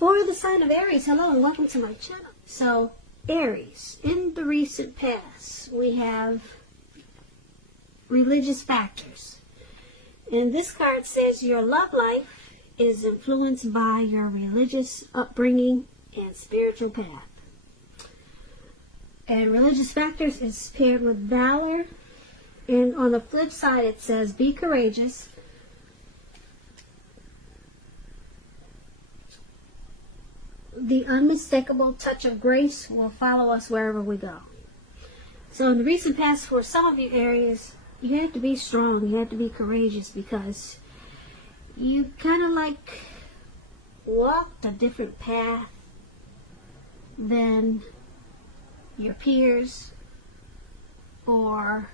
For the sign of Aries, hello and welcome to my channel. So, Aries, in the recent past, we have religious factors. And this card says your love life is influenced by your religious upbringing and spiritual path. And religious factors is paired with valor. And on the flip side, it says be courageous. The unmistakable touch of grace will follow us wherever we go. So in the recent past, for some of you Aries, you have to be strong, you have to be courageous, because you kind of like walked a different path than your peers, or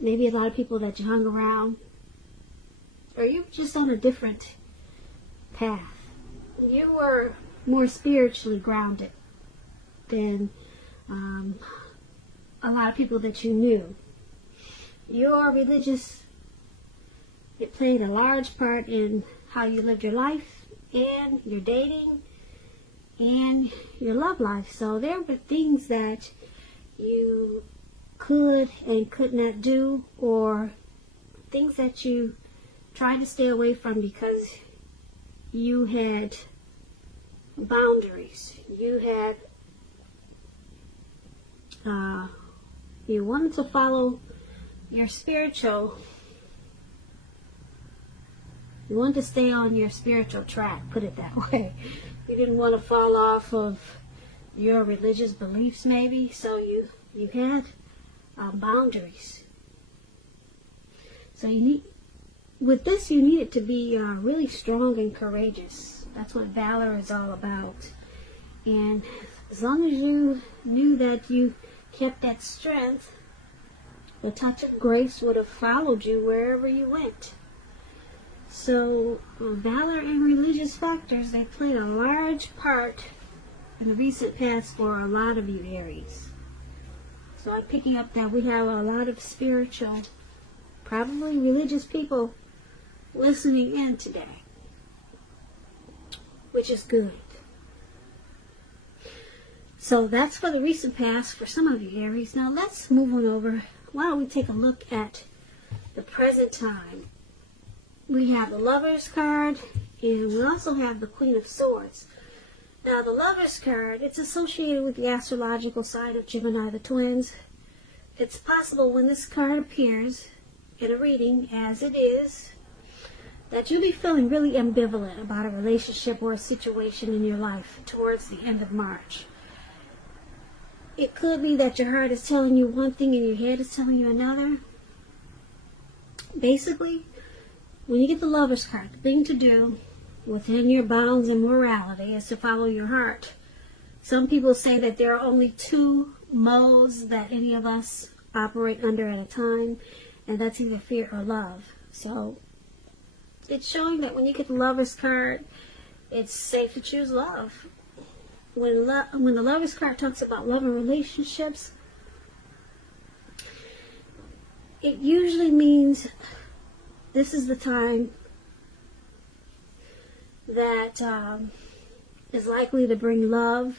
maybe a lot of people that you hung around, or you were just on a different path. You were more spiritually grounded than a lot of people that you knew. Your religious, it played a large part in how you lived your life and your dating and your love life. So there were things that you could and could not do, or things that you tried to stay away from because you had boundaries. You had, you wanted to follow your spiritual, you wanted to stay on your spiritual track, put it that way. You didn't want to fall off of your religious beliefs maybe, so you had boundaries. So you need, with this, you needed to be really strong and courageous. That's what valor is all about. And as long as you knew that you kept that strength, the touch of grace would have followed you wherever you went. So valor and religious factors, they played a large part in the recent past for a lot of you Aries. So I'm picking up that we have a lot of spiritual, probably religious people listening in today, which is good. So that's for the recent past for some of you Aries. Now let's move on over. Why don't we take a look at the present time? We have the Lovers card, and we also have the Queen of Swords. Now the Lovers card, it's associated with the astrological side of Gemini, the twins. It's possible when this card appears in a reading, as it is, that you'll be feeling really ambivalent about a relationship or a situation in your life towards the end of March. It could be that your heart is telling you one thing and your head is telling you another. Basically, when you get the Lovers card, the thing to do within your bounds and morality is to follow your heart. Some people say that there are only two modes that any of us operate under at a time, and that's either fear or love. So it's showing that when you get the Lovers card, it's safe to choose love. When the Lovers card talks about love and relationships, it usually means this is the time that is likely to bring love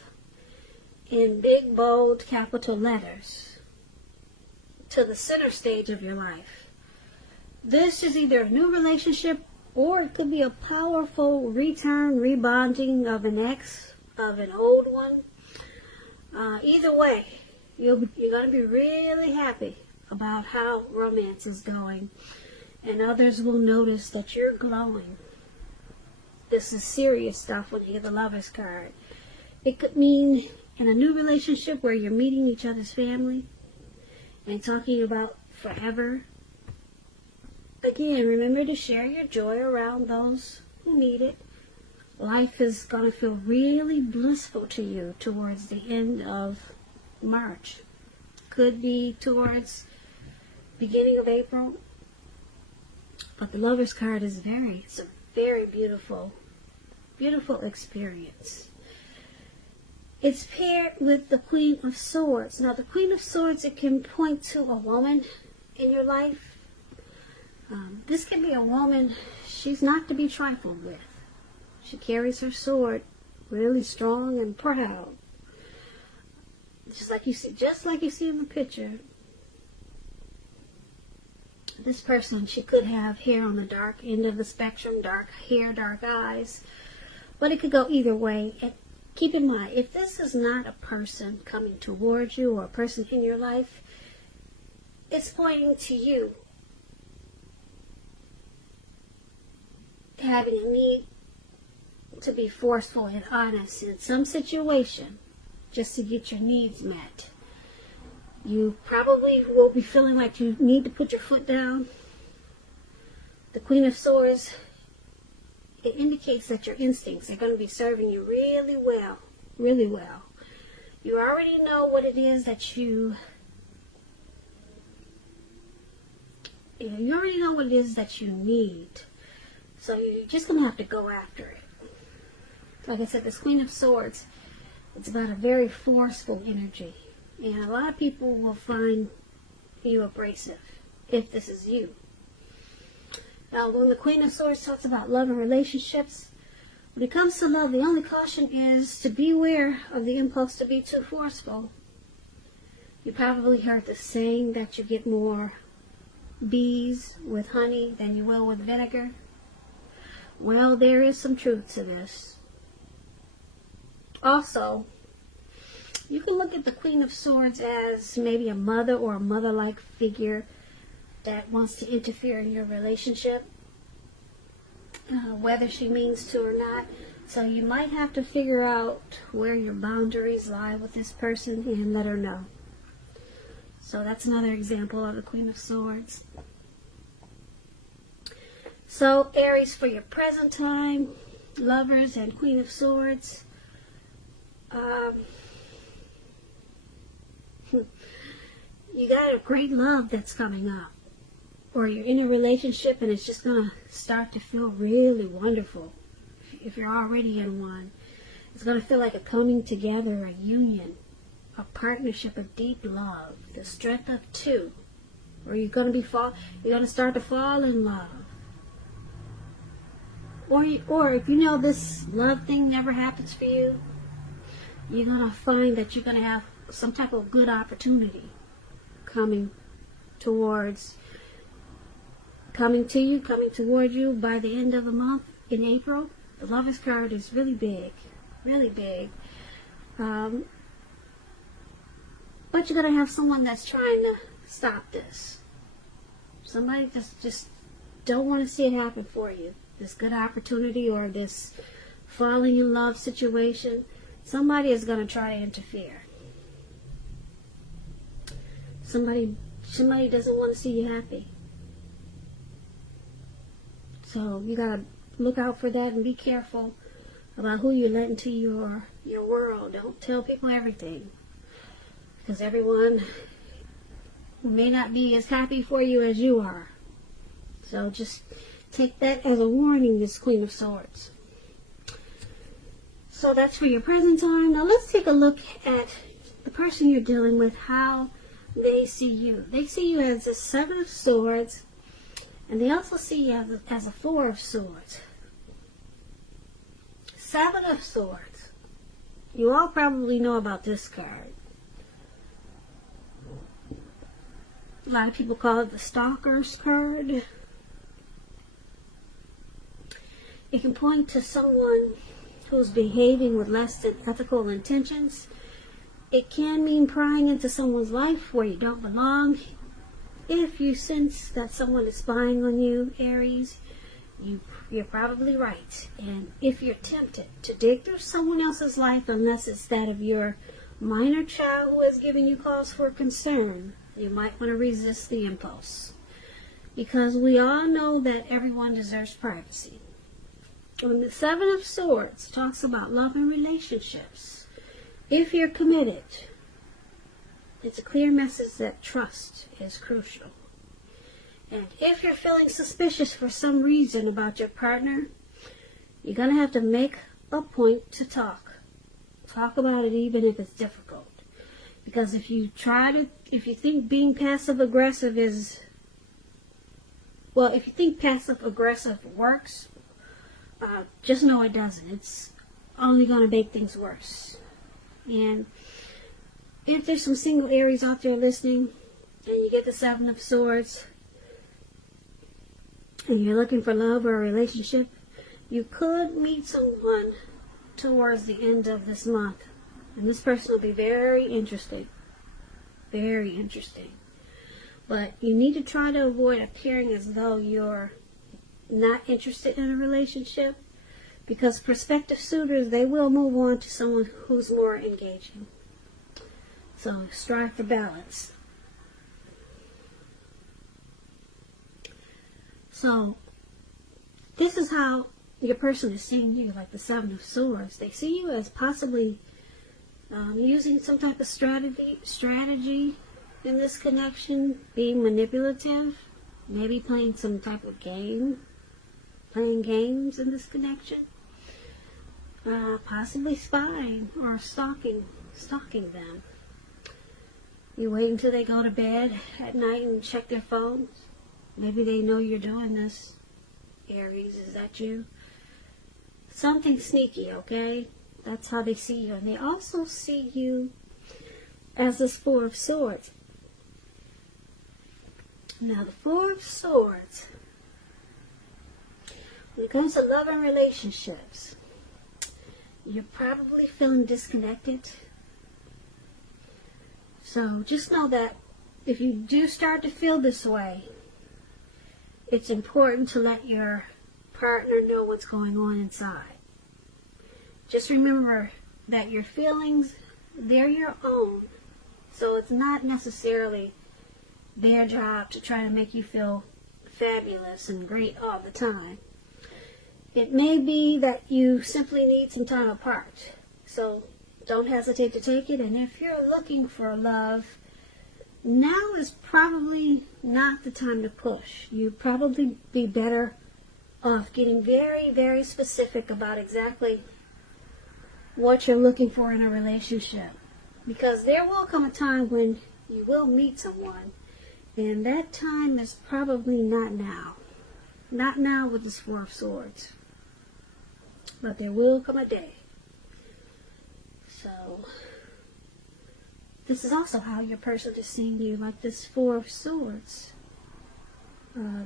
in big, bold, capital letters to the center stage of your life. This is either a new relationship, or it could be a powerful return, rebonding of an ex, of an old one. Either way, you're going to be really happy about how romance is going, and others will notice that you're glowing. This is serious stuff when you get the Lovers card. It could mean in a new relationship where you're meeting each other's family and talking about forever. Again, remember to share your joy around those who need it. Life is going to feel really blissful to you towards the end of March. Could be towards beginning of April. But the Lovers card is it's a very beautiful, beautiful experience. It's paired with the Queen of Swords. Now the Queen of Swords, it can point to a woman in your life. This can be a woman, she's not to be trifled with. She carries her sword really strong and proud. Just like you see in the picture. This person, she could have hair on the dark end of the spectrum, dark hair, dark eyes, but it could go either way. And keep in mind, if this is not a person coming towards you or a person in your life, it's pointing to you having a need to be forceful and honest in some situation just to get your needs met. You probably will be feeling like you need to put your foot down. The Queen of Swords, it indicates that your instincts are going to be serving you really well, really well. You already know what it is that you already know what it is that you need. So you're just going to have to go after it. Like I said, this Queen of Swords, it's about a very forceful energy. And a lot of people will find you abrasive if this is you. Now, when the Queen of Swords talks about love and relationships, when it comes to love, the only caution is to beware of the impulse to be too forceful. You probably heard the saying that you get more bees with honey than you will with vinegar. Well, there is some truth to this. Also, you can look at the Queen of Swords as maybe a mother or a mother-like figure that wants to interfere in your relationship, whether she means to or not. So you might have to figure out where your boundaries lie with this person and let her know. So that's another example of the Queen of Swords. So Aries, for your present time, lovers and Queen of Swords, you got a great love that's coming up, or you're in a relationship and it's just going to start to feel really wonderful. If you're already in one, it's going to feel like a coming together, a union, a partnership, a deep love, the strength of two, or you're going to start to fall in love. Or if you know this love thing never happens for you, you're going to find that you're going to have some type of good opportunity coming toward you by the end of the month in April. The Lovers card is really big, really big. But you're going to have someone that's trying to stop this. Somebody just don't want to see it happen for you. This good opportunity or this falling in love situation. Somebody is going to try to interfere. Somebody doesn't want to see you happy. So you got to look out for that and be careful about who you let into your world. Don't tell people everything, because everyone may not be as happy for you as you are. So just take that as a warning, this Queen of Swords. So that's for your present time. Now let's take a look at the person you're dealing with, how they see you. They see you as a Seven of Swords, and they also see you as a Four of Swords. Seven of Swords. You all probably know about this card. A lot of people call it the Stalker's card. It can point to someone who's behaving with less than ethical intentions. It can mean prying into someone's life where you don't belong. If you sense that someone is spying on you, Aries, you're probably right. And if you're tempted to dig through someone else's life, unless it's that of your minor child who is giving you cause for concern, you might want to resist the impulse. Because we all know that everyone deserves privacy. When the Seven of Swords talks about love and relationships, if you're committed, it's a clear message that trust is crucial. And if you're feeling suspicious for some reason about your partner, you're going to have to make a point to talk. Talk about it even if it's difficult. Because if you think being passive-aggressive if you think passive-aggressive works, just know it doesn't. It's only going to make things worse. And if there's some single Aries out there listening, and you get the Seven of Swords, and you're looking for love or a relationship, you could meet someone towards the end of this month. And this person will be very interesting. Very interesting. But you need to try to avoid appearing as though you're not interested in a relationship, because prospective suitors, they will move on to someone who's more engaging. So strive for balance. So this is how your person is seeing you, like the Seven of Swords. They see you as possibly using some type of strategy in this connection, being manipulative, maybe playing some type of game, playing games in this connection, possibly spying or stalking them. You wait until they go to bed at night and check their phones. Maybe they know you're doing this. Aries, is that you? Something sneaky, okay? That's how they see you. And they also see you as this Four of Swords. Now, the Four of Swords, when it comes to love and relationships, you're probably feeling disconnected. So just know that if you do start to feel this way, it's important to let your partner know what's going on inside. Just remember that your feelings, they're your own. So it's not necessarily their job to try to make you feel fabulous and great all the time. It may be that you simply need some time apart. So don't hesitate to take it. And if you're looking for love, now is probably not the time to push. You'd probably be better off getting very, very specific about exactly what you're looking for in a relationship. Because there will come a time when you will meet someone, and that time is probably not now. Not now with this Four of Swords. But there will come a day. So this is also how your person is seeing you, like this Four of Swords.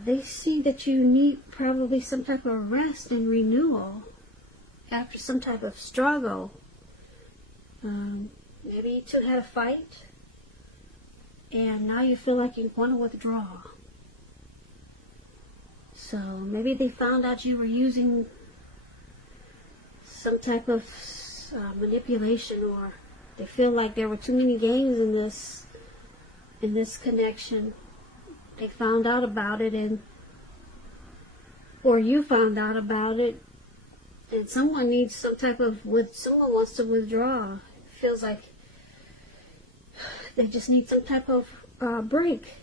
They see that you need probably some type of rest and renewal after some type of struggle. Maybe you two had a fight, and now you feel like you want to withdraw. So maybe they found out you were using some type of manipulation, or they feel like there were too many games in this connection. They found out about it, or you found out about it, and someone needs some type of, someone wants to withdraw. It feels like they just need some type of break.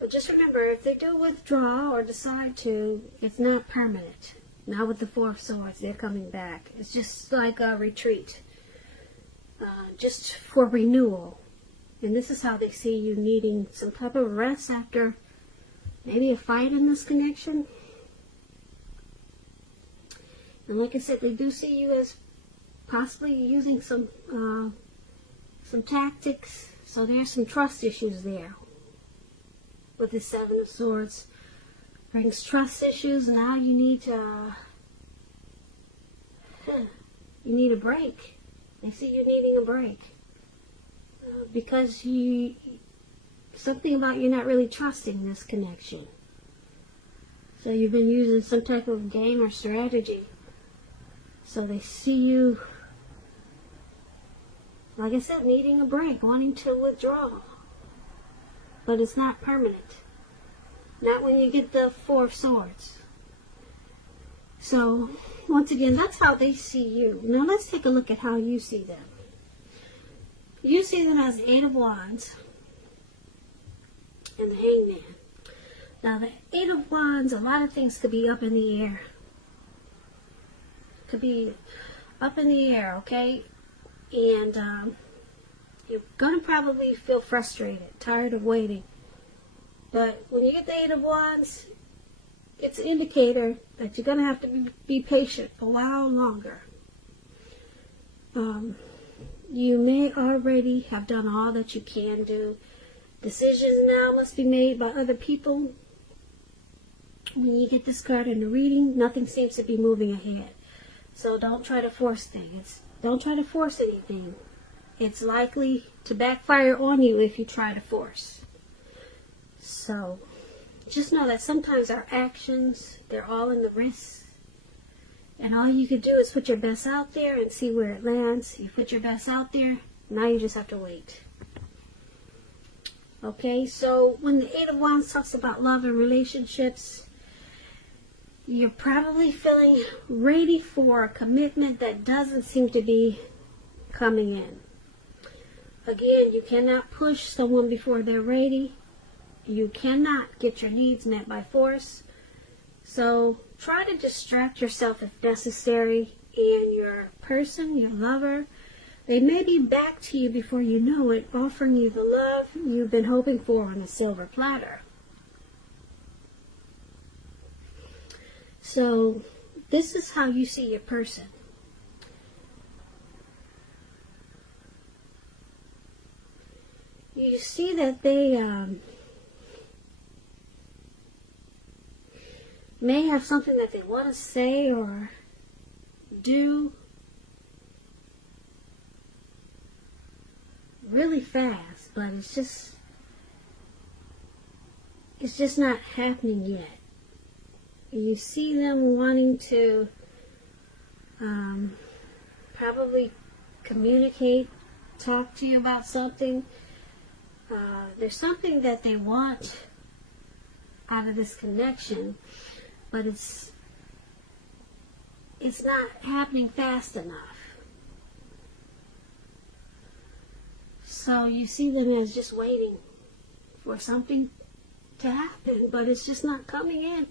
But just remember, if they do withdraw or decide to, it's not permanent. Not with the Four of Swords, they're coming back. It's just like a retreat, just for renewal. And this is how they see you needing some type of rest after maybe a fight in this connection. And like I said, they do see you as possibly using some tactics. So there's some trust issues there. With the Seven of Swords brings trust issues. Now you need to, you need a break. They see you needing a break. Because something about you're not really trusting this connection. So you've been using some type of game or strategy. So they see you, like I said, needing a break, wanting to withdraw. But it's not permanent. Not when you get the Four of Swords. So, once again, that's how they see you. Now let's take a look at how you see them. You see them as the Eight of Wands and the Hangman. Now the Eight of Wands, a lot of things could be up in the air. Could be up in the air, okay? And you're going to probably feel frustrated, tired of waiting. But when you get the Eight of Wands, it's an indicator that you're going to have to be patient for a while longer. You may already have done all that you can do. Decisions now must be made by other people. When you get this card in the reading, nothing seems to be moving ahead. So don't try to force things. Don't try to force anything. It's likely to backfire on you if you try to force. So just know that sometimes our actions, they're all in the wrist. And all you could do is put your best out there and see where it lands. You put your best out there, now you just have to wait. Okay, so when the Eight of Wands talks about love and relationships, you're probably feeling ready for a commitment that doesn't seem to be coming in. Again, you cannot push someone before they're ready. You cannot get your needs met by force. So try to distract yourself if necessary, and your person, your lover, they may be back to you before you know it, offering you the love you've been hoping for on a silver platter. So this is how you see your person. You see that they may have something that they want to say or do really fast, but it's just not happening yet. You see them wanting to probably communicate, talk to you about something. There's something that they want out of this connection, but it's not happening fast enough. So you see them as just waiting for something to happen, but it's just not coming in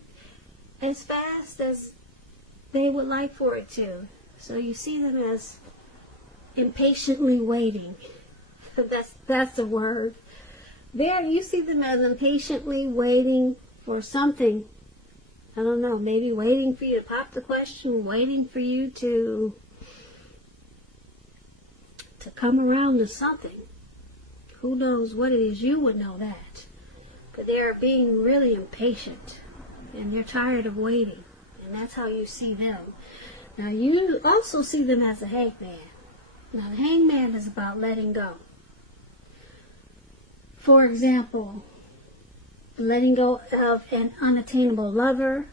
as fast as they would like for it to. So you see them as impatiently waiting. That's the word. There, you see them as impatiently waiting for something. I don't know, maybe waiting for you to pop the question, waiting for you to come around to something. Who knows what it is? You would know that. But they're being really impatient, and they're tired of waiting, and that's how you see them. Now, you also see them as a hangman. Now, the hangman is about letting go. For example, letting go of an unattainable lover.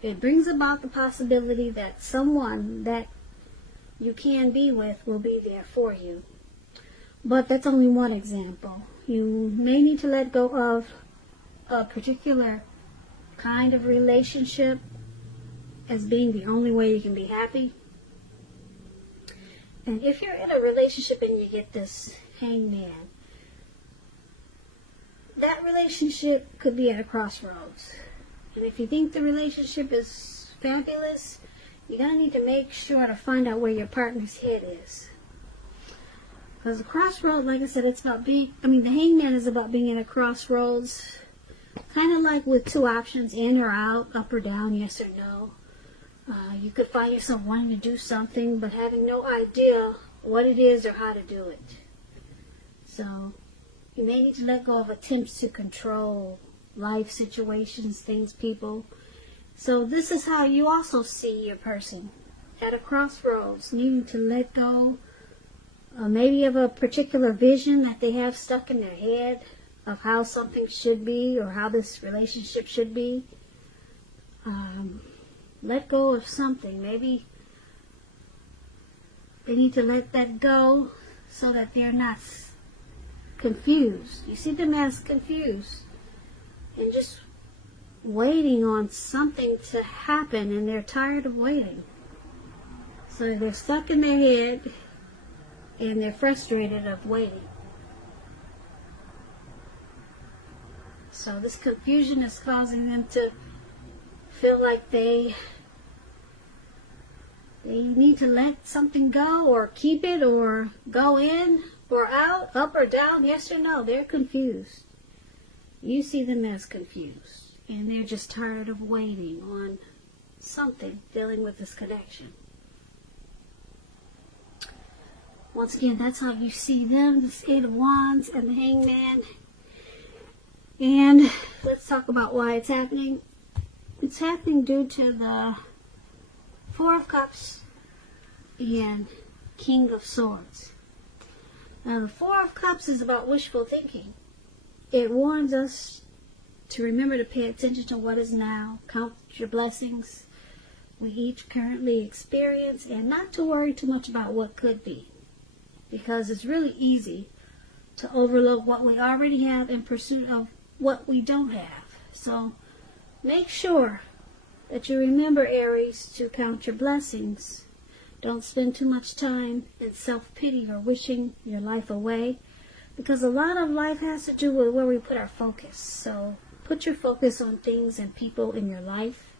It brings about the possibility that someone that you can be with will be there for you. But that's only one example. You may need to let go of a particular kind of relationship as being the only way you can be happy. And if you're in a relationship and you get this hangman, that relationship could be at a crossroads. And if you think the relationship is fabulous, you're going to need to make sure to find out where your partner's head is. Because the crossroads, like I said, the hangman is about being at a crossroads, kind of like with two options, in or out, up or down, yes or no. You could find yourself wanting to do something, but having no idea what it is or how to do it. So you may need to let go of attempts to control life situations, things, people. So this is how you also see your person, at a crossroads, needing to let go maybe of a particular vision that they have stuck in their head of how something should be or how this relationship should be. Let go of something. Maybe they need to let that go so that they're not confused. You see them as confused and just waiting on something to happen, and they're tired of waiting. So they're stuck in their head and they're frustrated of waiting. So this confusion is causing them to feel like they need to let something go, or keep it, or go in or out, up or down, yes or no. They're confused. You see them as confused. and they're just tired of waiting on something dealing with this connection. Once again, that's how you see them, this Eight of Wands and the Hangman. And let's talk about why it's happening. It's happening due to the Four of Cups and King of Swords. Now, the Four of Cups is about wishful thinking. It warns us to remember to pay attention to what is now, count your blessings we each currently experience, and not to worry too much about what could be. Because it's really easy to overlook what we already have in pursuit of what we don't have. So make sure that you remember, Aries, to count your blessings. Don't spend too much time in self-pity or wishing your life away, because a lot of life has to do with where we put our focus. So put your focus on things and people in your life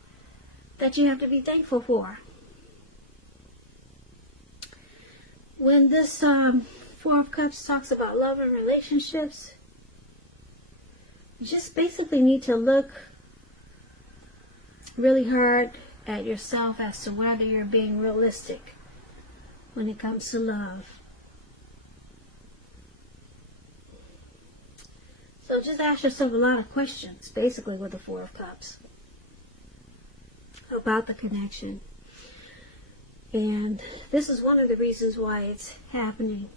that you have to be thankful for. When this Four of Cups talks about love and relationships, you just basically need to look really hard at yourself as to whether you're being realistic when it comes to love. So just ask yourself a lot of questions, basically, with the Four of Cups about the connection. And this is one of the reasons why it's happening.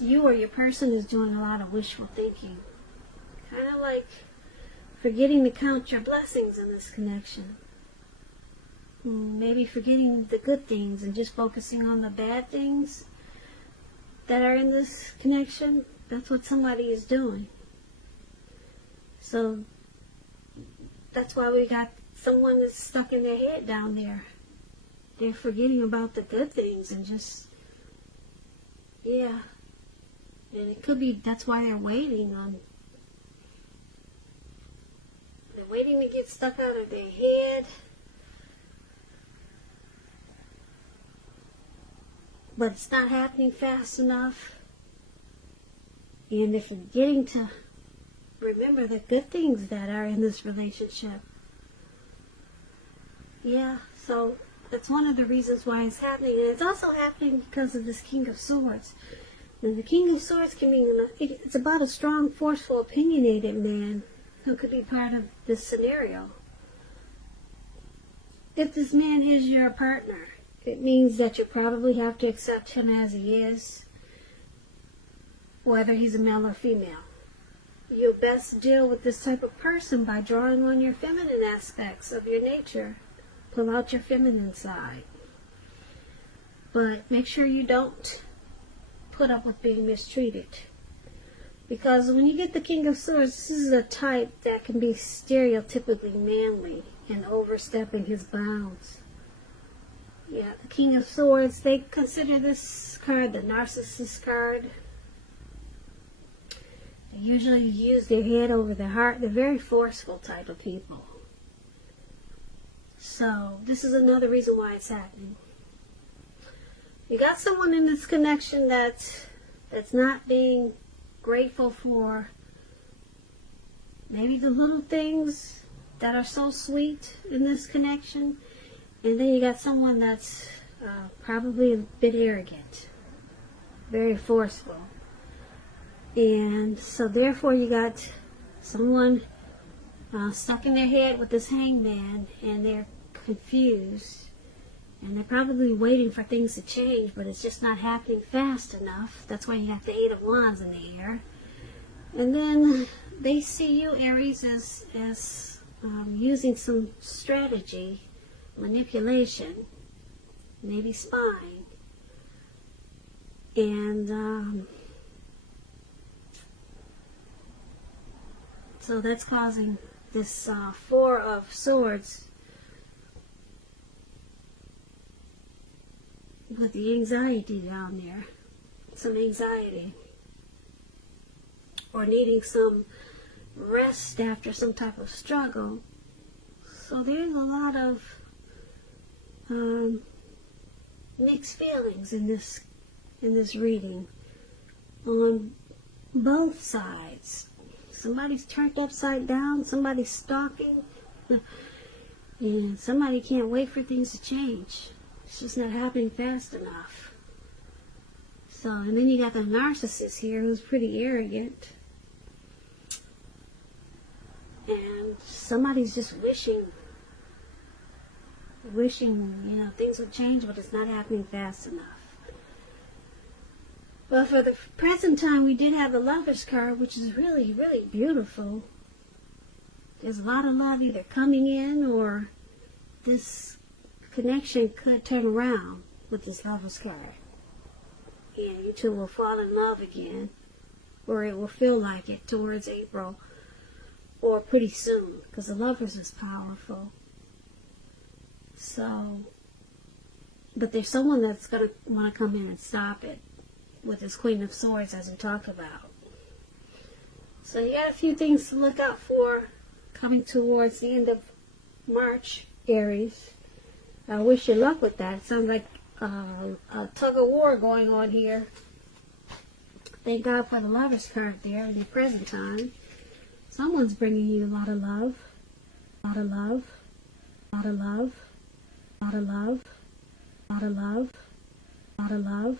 You or your person is doing a lot of wishful thinking. Kind of like forgetting to count your blessings in this connection. Maybe forgetting the good things and just focusing on the bad things that are in this connection. That's what somebody is doing. So that's why we got someone that's stuck in their head down there. They're forgetting about the good things and just, yeah. And it could be that's why they're waiting to get stuck out of their head. But it's not happening fast enough. And they're forgetting to remember the good things that are in this relationship. Yeah, so that's one of the reasons why it's happening. And it's also happening because of this King of Swords. And the King of Swords can mean, it's about a strong, forceful, opinionated man who could be part of this scenario. If this man is your partner, it means that you probably have to accept him as he is, whether he's a male or female. You'll best deal with this type of person by drawing on your feminine aspects of your nature. Pull out your feminine side. But make sure you don't put up with being mistreated. Because when you get the King of Swords, this is a type that can be stereotypically manly and overstepping his bounds. Yeah, the King of Swords, they consider this card the narcissist card. They usually use their head over their heart. They're very forceful type of people. So, this is another reason why it's happening. You got someone in this connection that's not being grateful for maybe the little things that are so sweet in this connection. And then you got someone that's probably a bit arrogant, very forceful. And so therefore you got someone stuck in their head with this hangman, and they're confused. And they're probably waiting for things to change, but it's just not happening fast enough. That's why you have the Eight of Wands in the air. And then they see you, Aries, as using some strategy, manipulation, maybe spying. And so that's causing this Four of Swords with the anxiety down there. Some anxiety. Or needing some rest after some type of struggle. So there's a lot of mixed feelings in this reading on both sides. Somebody's turned upside down, somebody's stalking, and somebody can't wait for things to change. It's just not happening fast enough. So, and then you got the narcissist here who's pretty arrogant. And somebody's just wishing, things would change, but it's not happening fast enough. Well, for the present time, we did have the Lover's card, which is really, really beautiful. There's a lot of love either coming in, or this connection could turn around with this Lover's card. And you two will fall in love again, or it will feel like it towards April, or pretty soon, because the Lovers is powerful. So, but there's someone that's going to want to come in and stop it with this Queen of Swords, as we talked about. So you got a few things to look out for coming towards the end of March, Aries. I wish you luck with that. It sounds like a tug of war going on here. Thank God for the Lover's card there in the present time. Someone's bringing you a lot of love. A lot of love. A lot of love. A lot of love. A lot of love. A lot of love.